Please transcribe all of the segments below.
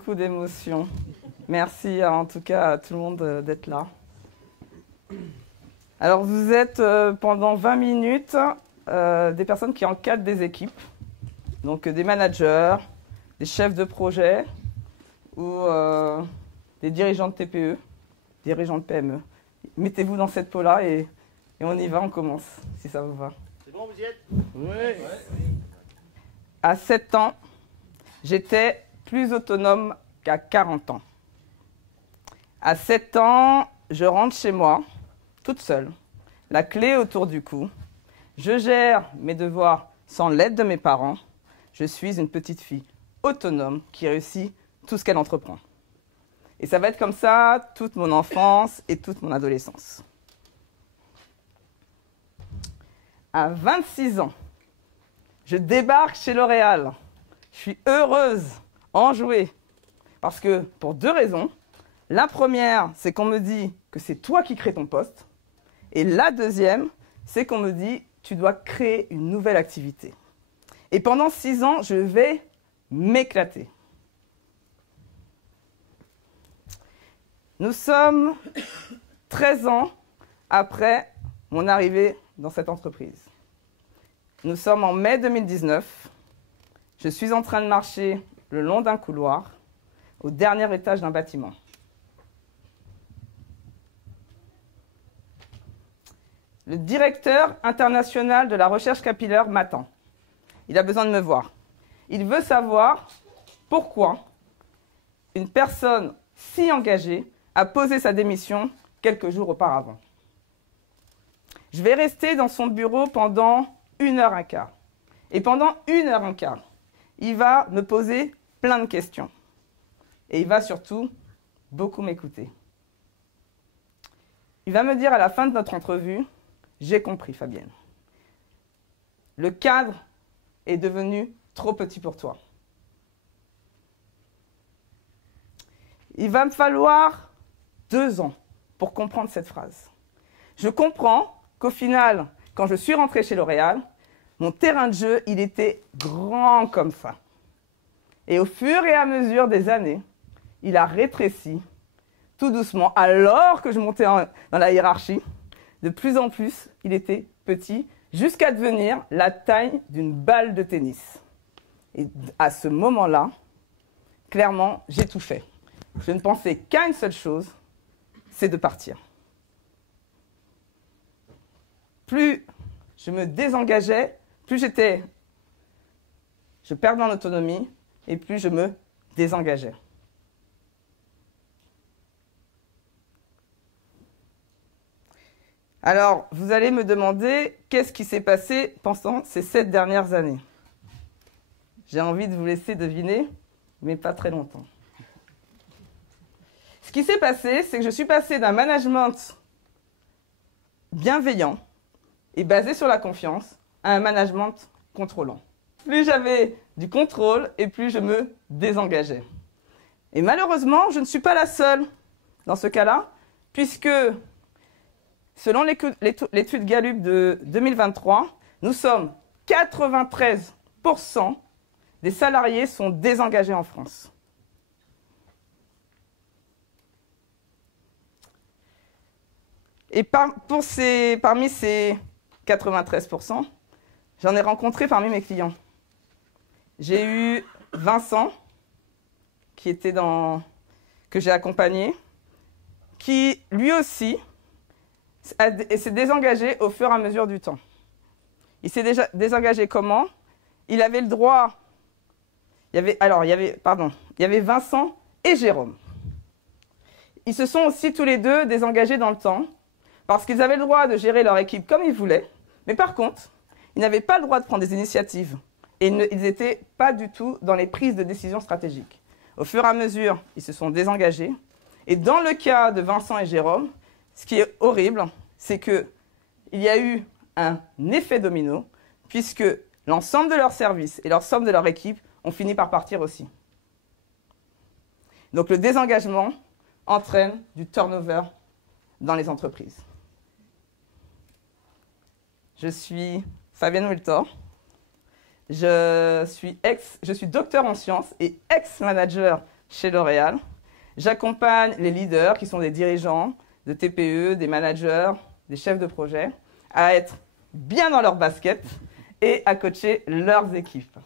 beaucoup d'émotions. Merci en tout cas à tout le monde d'être là. Alors vous êtes pendant 20 minutes des personnes qui encadrent des équipes, donc des managers, des chefs de projet ou des dirigeants de TPE, dirigeants de PME. Mettez-vous dans cette peau-là et on y va, on commence, si ça vous va. C'est bon, vous y êtes? Oui. À 7 ans, j'étais plus autonome qu'à 40 ans. À 7 ans, je rentre chez moi, toute seule, la clé autour du cou. Je gère mes devoirs sans l'aide de mes parents. Je suis une petite fille autonome qui réussit tout ce qu'elle entreprend. Et ça va être comme ça toute mon enfance et toute mon adolescence. À 26 ans, je débarque chez L'Oréal. Je suis heureuse, enjouée, parce que pour 2 raisons. La première, c'est qu'on me dit que c'est toi qui crées ton poste. Et la deuxième, c'est qu'on me dit tu dois créer une nouvelle activité. Et pendant 6 ans, je vais m'éclater. Nous sommes 13 ans après mon arrivée dans cette entreprise. Nous sommes en mai 2019. Je suis en train de marcher le long d'un couloir, au dernier étage d'un bâtiment. Le directeur international de la recherche capillaire m'attend. Il a besoin de me voir. Il veut savoir pourquoi une personne si engagée a posé sa démission quelques jours auparavant. Je vais rester dans son bureau pendant 1h15. Et pendant 1h15, il va me poser plein de questions. Et il va surtout beaucoup m'écouter. Il va me dire à la fin de notre entrevue: j'ai compris, Fabienne. Le cadre est devenu trop petit pour toi. Il va me falloir 2 ans pour comprendre cette phrase. Je comprends qu'au final, quand je suis rentrée chez L'Oréal, mon terrain de jeu, il était grand comme ça. Et au fur et à mesure des années, il a rétréci tout doucement, alors que je montais dans la hiérarchie. De plus en plus, il était petit, jusqu'à devenir la taille d'une balle de tennis. Et à ce moment-là, clairement, j'ai tout fait. Je ne pensais qu'à une seule chose, c'est de partir. Plus je me désengageais, plus je perdais en autonomie, et plus je me désengageais. Alors, vous allez me demander qu'est-ce qui s'est passé pendant ces 7 dernières années. J'ai envie de vous laisser deviner, mais pas très longtemps. Ce qui s'est passé, c'est que je suis passée d'un management bienveillant et basé sur la confiance à un management contrôlant. Plus j'avais du contrôle et plus je me désengageais. Et malheureusement, je ne suis pas la seule dans ce cas-là, puisque selon l'étude Gallup de 2023, nous sommes 93% des salariés sont désengagés en France. Et parmi ces 93%, j'en ai rencontré parmi mes clients. J'ai eu Vincent, que j'ai accompagné, qui lui aussi s'est désengagé au fur et à mesure du temps. Il s'est déjà désengagé comment? Il avait le droit... Il y avait Vincent et Jérôme. Ils se sont aussi tous les deux désengagés dans le temps, parce qu'ils avaient le droit de gérer leur équipe comme ils voulaient, mais par contre, ils n'avaient pas le droit de prendre des initiatives. Et ils n'étaient pas du tout dans les prises de décision stratégiques. Au fur et à mesure, ils se sont désengagés. Et dans le cas de Vincent et Jérôme, ce qui est horrible, c'est qu'il y a eu un effet domino, puisque l'ensemble de leurs services et l'ensemble de leur équipe ont fini par partir aussi. Donc le désengagement entraîne du turnover dans les entreprises. Je suis Fabienne Wiltor. Je suis docteur en sciences et ex-manager chez L'Oréal. J'accompagne les leaders qui sont des dirigeants de TPE, des managers, des chefs de projet, à être bien dans leur basket et à coacher leurs équipes.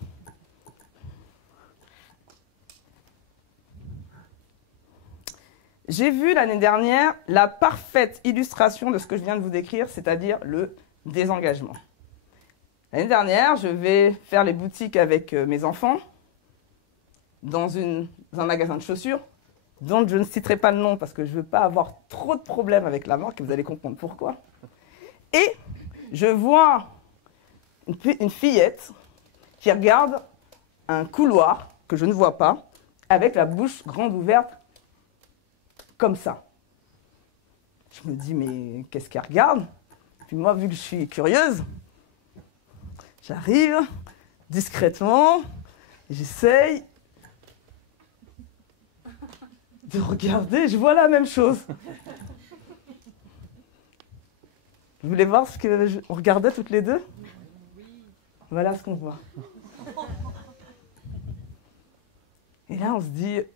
J'ai vu l'année dernière la parfaite illustration de ce que je viens de vous décrire, c'est-à-dire le désengagement. L'année dernière, je vais faire les boutiques avec mes enfants dans un magasin de chaussures, dont je ne citerai pas le nom parce que je ne veux pas avoir trop de problèmes avec la marque, et vous allez comprendre pourquoi. Et je vois une fillette qui regarde un couloir que je ne vois pas, avec la bouche grande ouverte, comme ça. Je me dis, mais qu'est-ce qu'elle regarde? Puis moi, vu que je suis curieuse, j'arrive discrètement, j'essaye de regarder, je vois la même chose. Vous voulez voir ce qu'on regardait toutes les deux? Voilà ce qu'on voit. Et là,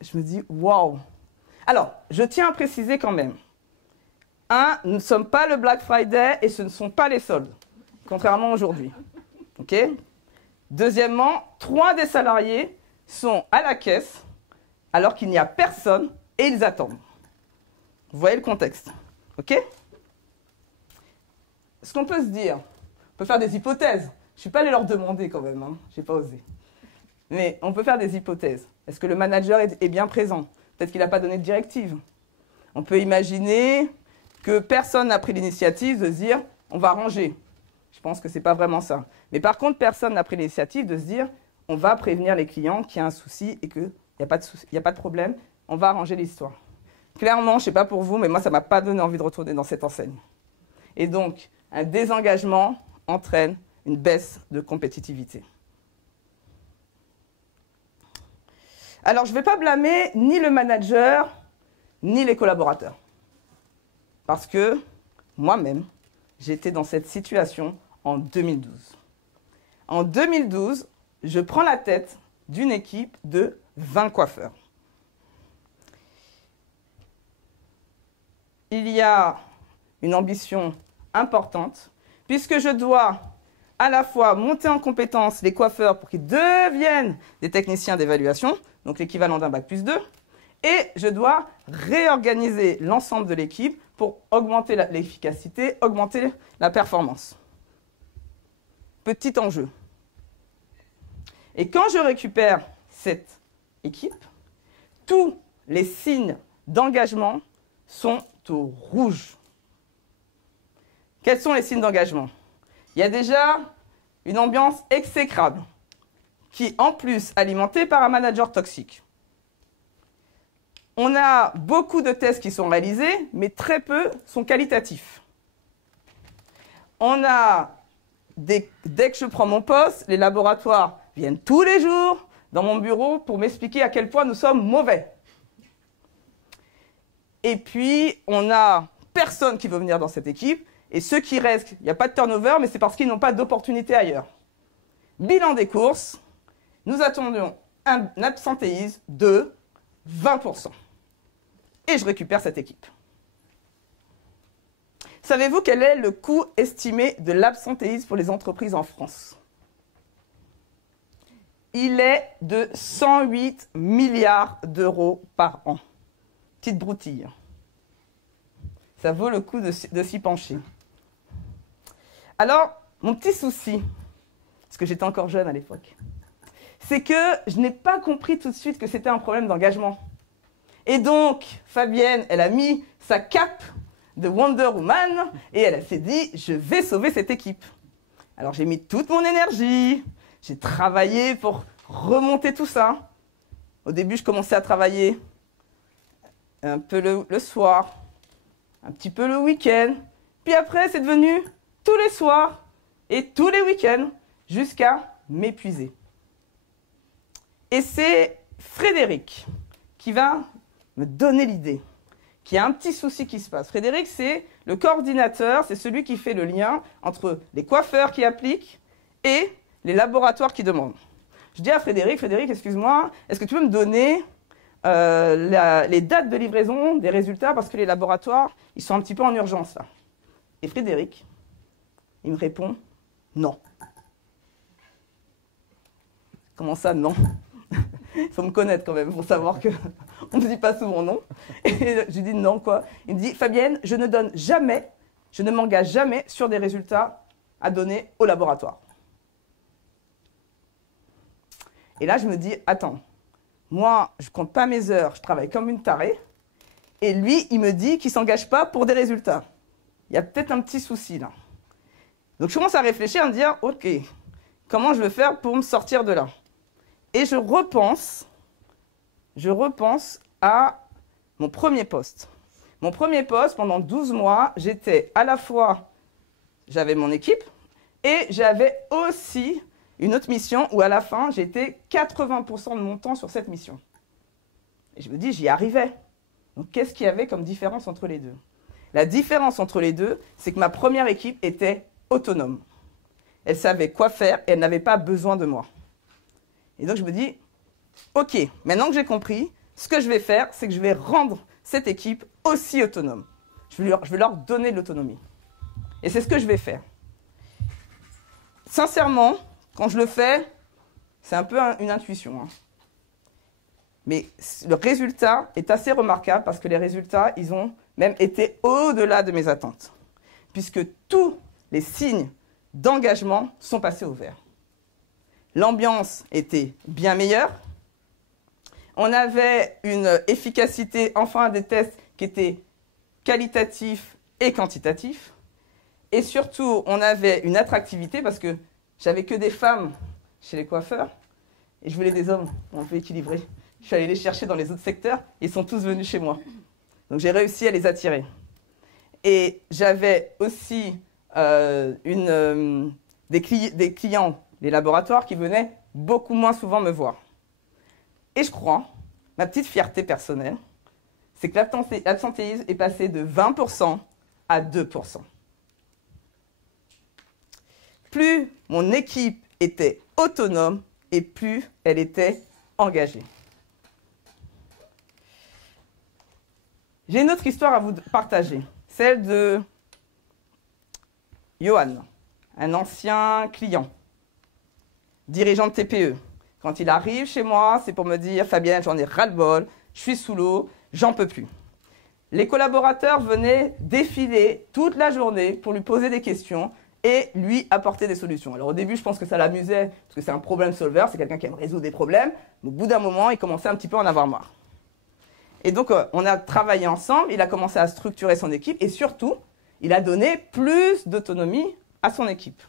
je me dis, waouh! Alors, je tiens à préciser quand même. Nous ne sommes pas le Black Friday et ce ne sont pas les soldes, contrairement à aujourd'hui. OK? Deuxièmement, 3 des salariés sont à la caisse alors qu'il n'y a personne et ils attendent. Vous voyez le contexte. OK? Ce qu'on peut se dire, on peut faire des hypothèses. Je ne suis pas allée leur demander quand même, je n'ai pas osé. Mais on peut faire des hypothèses. Est-ce que le manager est bien présent? Peut-être qu'il n'a pas donné de directive. On peut imaginer que personne n'a pris l'initiative de se dire « on va ranger ». Je pense que ce n'est pas vraiment ça. Mais par contre, personne n'a pris l'initiative de se dire « on va prévenir les clients qu'il y a un souci et qu'il n'y a pas de problème, on va arranger l'histoire ». Clairement, je ne sais pas pour vous, mais moi, ça ne m'a pas donné envie de retourner dans cette enseigne. Et donc, un désengagement entraîne une baisse de compétitivité. Alors, je ne vais pas blâmer ni le manager, ni les collaborateurs. Parce que moi-même, j'étais dans cette situation en 2012. En 2012, je prends la tête d'une équipe de 20 coiffeurs. Il y a une ambition importante, puisque je dois à la fois monter en compétence les coiffeurs pour qu'ils deviennent des techniciens d'évaluation, donc l'équivalent d'un Bac+2, et je dois réorganiser l'ensemble de l'équipe pour augmenter l'efficacité, augmenter la performance. Petit enjeu. Et quand je récupère cette équipe, tous les signes d'engagement sont au rouge. Quels sont les signes d'engagement? Il y a déjà une ambiance exécrable, qui est en plus alimentée par un manager toxique. On a beaucoup de tests qui sont réalisés, mais très peu sont qualitatifs. On a, dès que je prends mon poste, les laboratoires viennent tous les jours dans mon bureau pour m'expliquer à quel point nous sommes mauvais. Et puis, on n'a personne qui veut venir dans cette équipe. Et ceux qui restent, il n'y a pas de turnover, mais c'est parce qu'ils n'ont pas d'opportunité ailleurs. Bilan des courses, nous attendions un absentéisme de 20%. Et je récupère cette équipe. Savez-vous quel est le coût estimé de l'absentéisme pour les entreprises en France? Il est de 108 milliards d'euros par an. Petite broutille. Ça vaut le coup de s'y pencher. Alors, mon petit souci, parce que j'étais encore jeune à l'époque, c'est que je n'ai pas compris tout de suite que c'était un problème d'engagement. Et donc, Fabienne, elle a mis sa cape de Wonder Woman et elle s'est dit, je vais sauver cette équipe. Alors, j'ai mis toute mon énergie, j'ai travaillé pour remonter tout ça. Au début, je commençais à travailler un peu le soir, un petit peu le week-end. Puis après, c'est devenu tous les soirs et tous les week-ends jusqu'à m'épuiser. Et c'est Frédéric qui va me donner l'idée qu'il y a un petit souci qui se passe. Frédéric, c'est le coordinateur, c'est celui qui fait le lien entre les coiffeurs qui appliquent et les laboratoires qui demandent. Je dis à Frédéric, excuse-moi, est-ce que tu peux me donner les dates de livraison des résultats parce que les laboratoires, ils sont un petit peu en urgence là. Et Frédéric, il me répond non. Comment ça, non? Il faut me connaître quand même pour savoir qu'on ne me dit pas souvent non. Et je lui dis non quoi. Il me dit Fabienne, je ne donne jamais, je ne m'engage jamais sur des résultats à donner au laboratoire. Et là, je me dis attends, moi, je ne compte pas mes heures, je travaille comme une tarée. Et lui, il me dit qu'il ne s'engage pas pour des résultats. Il y a peut-être un petit souci là. Donc je commence à réfléchir, à me dire ok, comment je vais faire pour me sortir de là? Et je repense à mon premier poste. Mon premier poste, pendant 12 mois, j'étais à la fois, j'avais mon équipe, et j'avais aussi une autre mission où à la fin, j'étais 80% de mon temps sur cette mission. Et je me dis, j'y arrivais. Donc qu'est-ce qu'il y avait comme différence entre les deux? La différence entre les deux, c'est que ma première équipe était autonome. Elle savait quoi faire et elle n'avait pas besoin de moi. Et donc je me dis, ok, maintenant que j'ai compris, ce que je vais faire, c'est que je vais rendre cette équipe aussi autonome. Je vais leur donner de l'autonomie. Et c'est ce que je vais faire. Sincèrement, quand je le fais, c'est un peu une intuition. Mais le résultat est assez remarquable parce que les résultats, ils ont même été au-delà de mes attentes. Puisque tous les signes d'engagement sont passés au vert. L'ambiance était bien meilleure. On avait une efficacité, enfin des tests qui étaient qualitatifs et quantitatifs. Et surtout, on avait une attractivité parce que j'avais que des femmes chez les coiffeurs et je voulais des hommes un peu équilibrés. Je suis allée les chercher dans les autres secteurs et ils sont tous venus chez moi. Donc j'ai réussi à les attirer. Et j'avais aussi des clients, des laboratoires qui venaient beaucoup moins souvent me voir. Et je crois, ma petite fierté personnelle, c'est que l'absentéisme est passé de 20% à 2%. Plus mon équipe était autonome et plus elle était engagée. J'ai une autre histoire à vous partager, celle de Johan, un ancien client, dirigeant de TPE. Quand il arrive chez moi, c'est pour me dire « Fabienne, j'en ai ras-le-bol, je suis sous l'eau, j'en peux plus ». Les collaborateurs venaient défiler toute la journée pour lui poser des questions et lui apporter des solutions. Alors au début, je pense que ça l'amusait, parce que c'est un problem solver, c'est quelqu'un qui aime résoudre des problèmes. Mais au bout d'un moment, il commençait un petit peu à en avoir marre. Et donc, on a travaillé ensemble, il a commencé à structurer son équipe et surtout, il a donné plus d'autonomie à son équipe.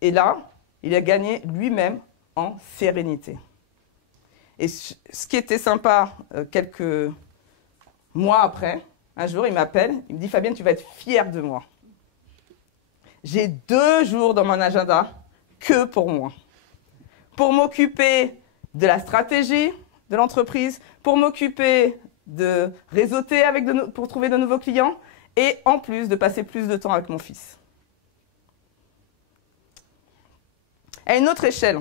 Et là, il a gagné lui-même en sérénité. Et ce qui était sympa, quelques mois après, un jour, il m'appelle, il me dit « Fabienne, tu vas être fière de moi. J'ai 2 jours dans mon agenda que pour moi. Pour m'occuper de la stratégie de l'entreprise, pour m'occuper de réseauter pour trouver de nouveaux clients et en plus de passer plus de temps avec mon fils. » À une autre échelle,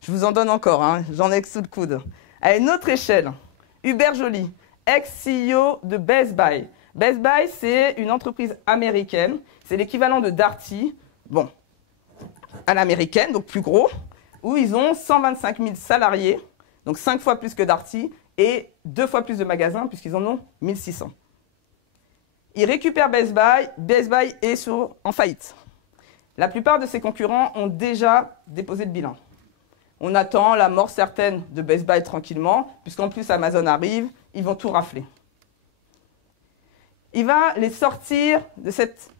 je vous en donne encore, j'en ai sous le coude. À une autre échelle, Hubert Joly, ex-CEO de Best Buy. Best Buy, c'est une entreprise américaine. C'est l'équivalent de Darty, bon, à l'américaine, donc plus gros, où ils ont 125 000 salariés, donc 5 fois plus que Darty, et 2 fois plus de magasins, puisqu'ils en ont 1600. Ils récupèrent Best Buy. Best Buy est en faillite. La plupart de ses concurrents ont déjà déposé le bilan. On attend la mort certaine de Best Buy tranquillement, puisqu'en plus Amazon arrive, ils vont tout rafler. Il va les sortir de cette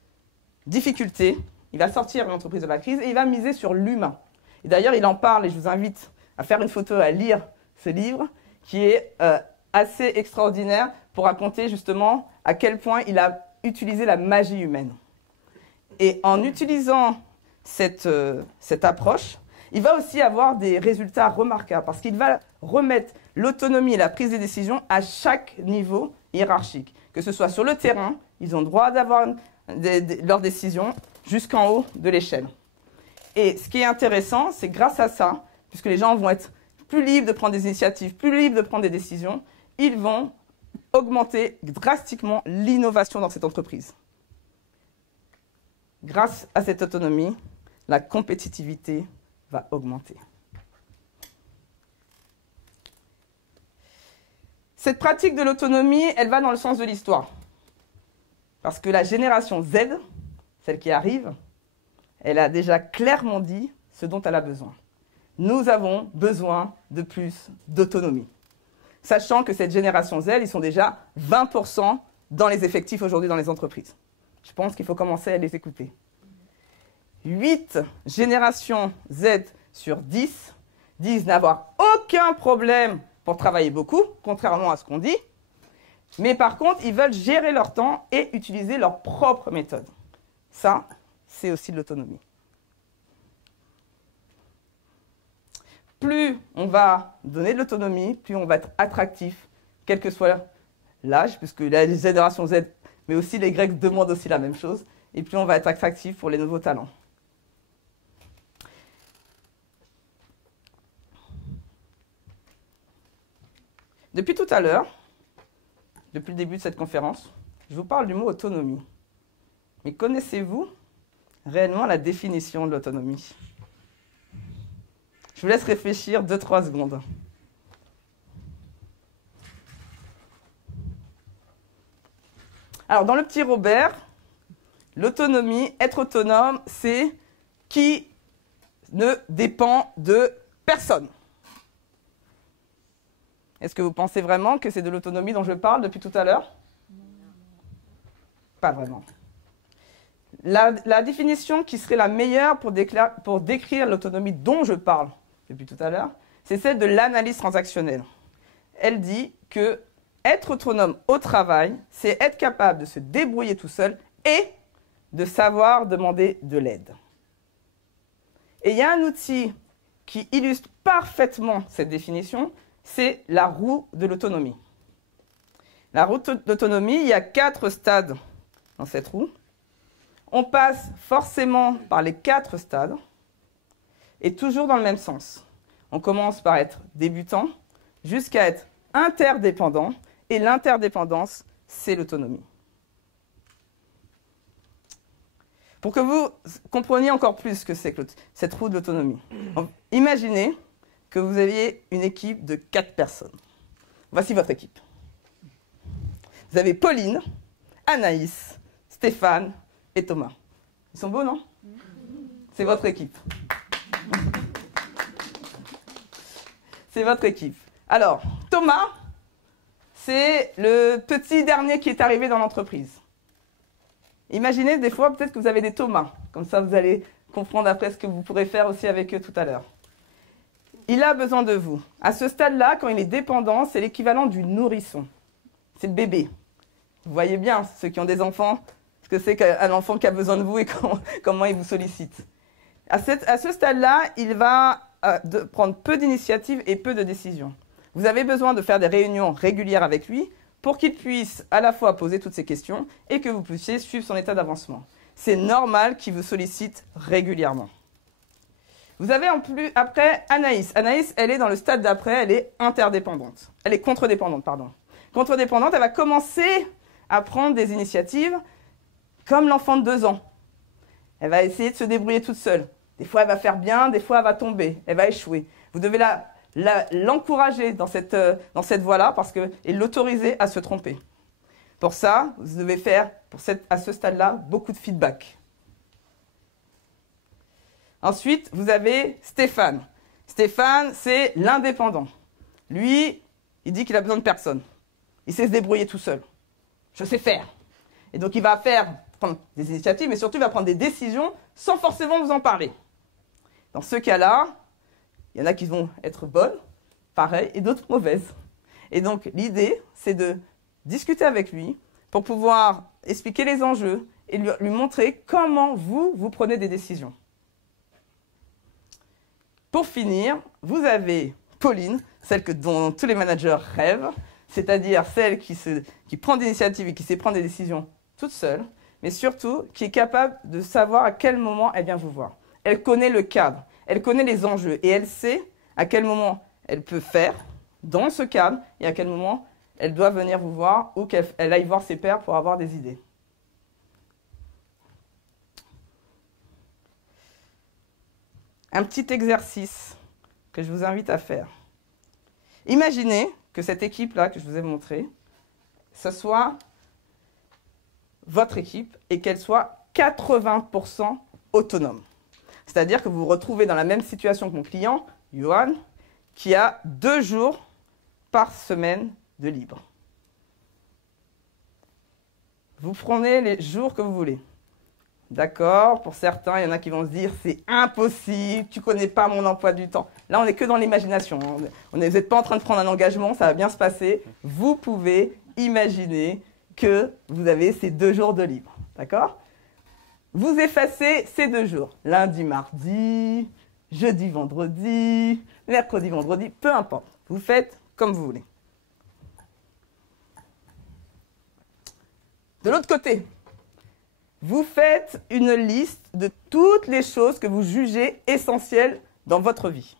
difficulté, il va sortir l'entreprise de la crise et il va miser sur l'humain. Et d'ailleurs, il en parle et je vous invite à faire une photo, à lire ce livre qui est assez extraordinaire pour raconter justement à quel point il a utilisé la magie humaine. Et en utilisant cette approche, il va aussi avoir des résultats remarquables parce qu'il va remettre l'autonomie et la prise des décisions à chaque niveau hiérarchique. Que ce soit sur le terrain, ils ont le droit d'avoir leurs décisions jusqu'en haut de l'échelle. Et ce qui est intéressant, c'est grâce à ça, puisque les gens vont être plus libres de prendre des initiatives, plus libres de prendre des décisions, ils vont augmenter drastiquement l'innovation dans cette entreprise. Grâce à cette autonomie, la compétitivité va augmenter. Cette pratique de l'autonomie, elle va dans le sens de l'histoire. Parce que la génération Z, celle qui arrive, elle a déjà clairement dit ce dont elle a besoin. Nous avons besoin de plus d'autonomie. Sachant que cette génération Z, ils sont déjà 20% dans les effectifs aujourd'hui dans les entreprises. Je pense qu'il faut commencer à les écouter. 8 générations Z sur 10 disent n'avoir aucun problème pour travailler beaucoup, contrairement à ce qu'on dit. Mais par contre, ils veulent gérer leur temps et utiliser leur propre méthode. Ça, c'est aussi de l'autonomie. Plus on va donner de l'autonomie, plus on va être attractif, quel que soit l'âge, puisque les générations Z, mais aussi les Grecs demandent aussi la même chose, et plus on va être attractif pour les nouveaux talents. Depuis tout à l'heure, depuis le début de cette conférence, je vous parle du mot autonomie. Mais connaissez-vous réellement la définition de l'autonomie? Je vous laisse réfléchir 2-3 secondes. Alors, dans le petit Robert, l'autonomie, être autonome, c'est qui ne dépend de personne. Est-ce que vous pensez vraiment que c'est de l'autonomie dont je parle depuis tout à l'heure? Pas vraiment. La définition qui serait la meilleure pour décrire l'autonomie dont je parle depuis tout à l'heure, c'est celle de l'analyse transactionnelle. Elle dit que être autonome au travail, c'est être capable de se débrouiller tout seul et de savoir demander de l'aide. Et il y a un outil qui illustre parfaitement cette définition, c'est la roue de l'autonomie. La roue d'autonomie, il y a 4 stades dans cette roue. On passe forcément par les 4 stades et toujours dans le même sens. On commence par être débutant jusqu'à être interdépendant et l'interdépendance, c'est l'autonomie. Pour que vous compreniez encore plus ce que c'est que cette roue de l'autonomie, imaginez que vous aviez une équipe de 4 personnes. Voici votre équipe. Vous avez Pauline, Anaïs, Stéphane et Thomas. Ils sont beaux, non? C'est votre équipe. C'est votre équipe. Alors, Thomas, c'est le petit dernier qui est arrivé dans l'entreprise. Imaginez des fois peut-être que vous avez des Thomas. Comme ça, vous allez comprendre après ce que vous pourrez faire aussi avec eux tout à l'heure. Il a besoin de vous. À ce stade-là, quand il est dépendant, c'est l'équivalent du nourrisson. C'est le bébé. Vous voyez bien, ceux qui ont des enfants, ce que c'est qu'un enfant qui a besoin de vous et comment il vous sollicite. À ce stade-là, il va prendre peu d'initiatives et peu de décisions. Vous avez besoin de faire des réunions régulières avec lui pour qu'il puisse à la fois poser toutes ces questions et que vous puissiez suivre son état d'avancement. C'est normal qu'il vous sollicite régulièrement. Vous avez en plus, après, Anaïs. Anaïs, elle est dans le stade d'après, elle est interdépendante. Elle est contre-dépendante, pardon. Contre-dépendante, elle va commencer à prendre des initiatives comme l'enfant de 2 ans. Elle va essayer de se débrouiller toute seule. Des fois, elle va faire bien, des fois, elle va tomber, elle va échouer. Vous devez l'encourager dans cette voie-là et l'autoriser à se tromper. Pour ça, vous devez faire, à ce stade-là, beaucoup de feedback. Ensuite, vous avez Stéphane. Stéphane, c'est l'indépendant. Lui, il dit qu'il a besoin de personne. Il sait se débrouiller tout seul. Je sais faire. Et donc, il va prendre des initiatives, mais surtout, il va prendre des décisions sans forcément vous en parler. Dans ce cas-là, il y en a qui vont être bonnes, pareil, et d'autres mauvaises. Et donc, l'idée, c'est de discuter avec lui pour pouvoir expliquer les enjeux et lui montrer comment vous prenez des décisions. Pour finir, vous avez Pauline, celle dont tous les managers rêvent, c'est-à-dire celle qui prend des initiatives et qui sait prendre des décisions toute seule, mais surtout qui est capable de savoir à quel moment elle vient vous voir. Elle connaît le cadre, elle connaît les enjeux et elle sait à quel moment elle peut faire dans ce cadre et à quel moment elle doit venir vous voir ou qu'elle aille voir ses pairs pour avoir des idées. Un petit exercice que je vous invite à faire. Imaginez que cette équipe-là que je vous ai montrée, ce soit votre équipe et qu'elle soit 80% autonome. C'est-à-dire que vous vous retrouvez dans la même situation que mon client, Johan, qui a 2 jours par semaine de libre. Vous prenez les jours que vous voulez. D'accord, pour certains, il y en a qui vont se dire « c'est impossible, tu ne connais pas mon emploi du temps ». Là, on n'est que dans l'imagination. Vous n'êtes pas en train de prendre un engagement, ça va bien se passer. Vous pouvez imaginer que vous avez ces 2 jours de libre. D'accord ? Vous effacez ces 2 jours. Lundi, mardi, jeudi, vendredi, mercredi, vendredi, peu importe. Vous faites comme vous voulez. De l'autre côté, vous faites une liste de toutes les choses que vous jugez essentielles dans votre vie.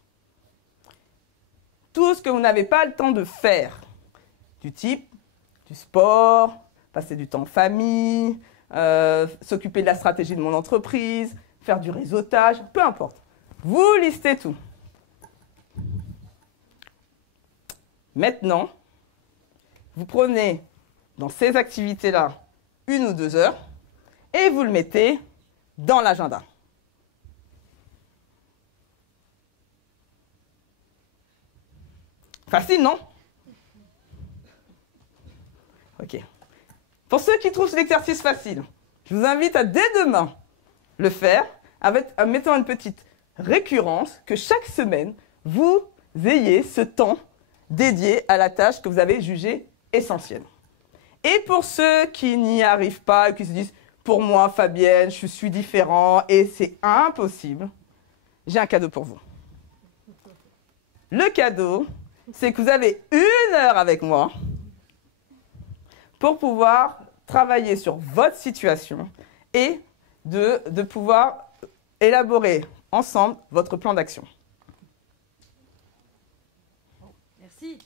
Tout ce que vous n'avez pas le temps de faire, du type du sport, passer du temps en famille, s'occuper de la stratégie de mon entreprise, faire du réseautage, peu importe. Vous listez tout. Maintenant, vous prenez dans ces activités-là 1 ou 2 heures et vous le mettez dans l'agenda. Facile, non? Ok. Pour ceux qui trouvent l'exercice facile, je vous invite à dès demain le faire en mettant une petite récurrence que chaque semaine, vous ayez ce temps dédié à la tâche que vous avez jugée essentielle. Et pour ceux qui n'y arrivent pas et qui se disent « pour moi, Fabienne, je suis différent et c'est impossible », j'ai un cadeau pour vous. Le cadeau, c'est que vous avez 1 heure avec moi pour pouvoir travailler sur votre situation et de pouvoir élaborer ensemble votre plan d'action. Merci.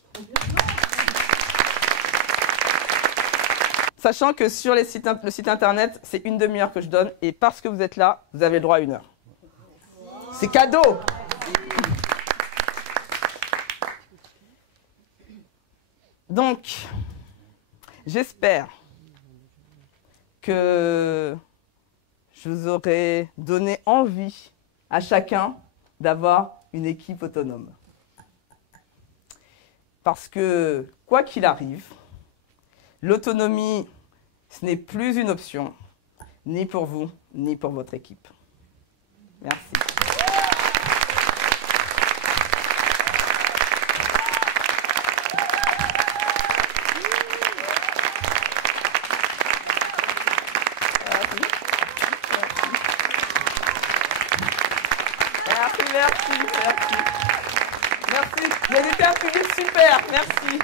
Sachant que sur le site internet, c'est 1 demi-heure que je donne et parce que vous êtes là, vous avez le droit à 1 heure. C'est cadeau! Donc, j'espère que je vous aurai donné envie à chacun d'avoir une équipe autonome. Parce que, quoi qu'il arrive, l'autonomie, ce n'est plus une option, ni pour vous, ni pour votre équipe. Merci. Merci. Vous avez été un public super. Merci.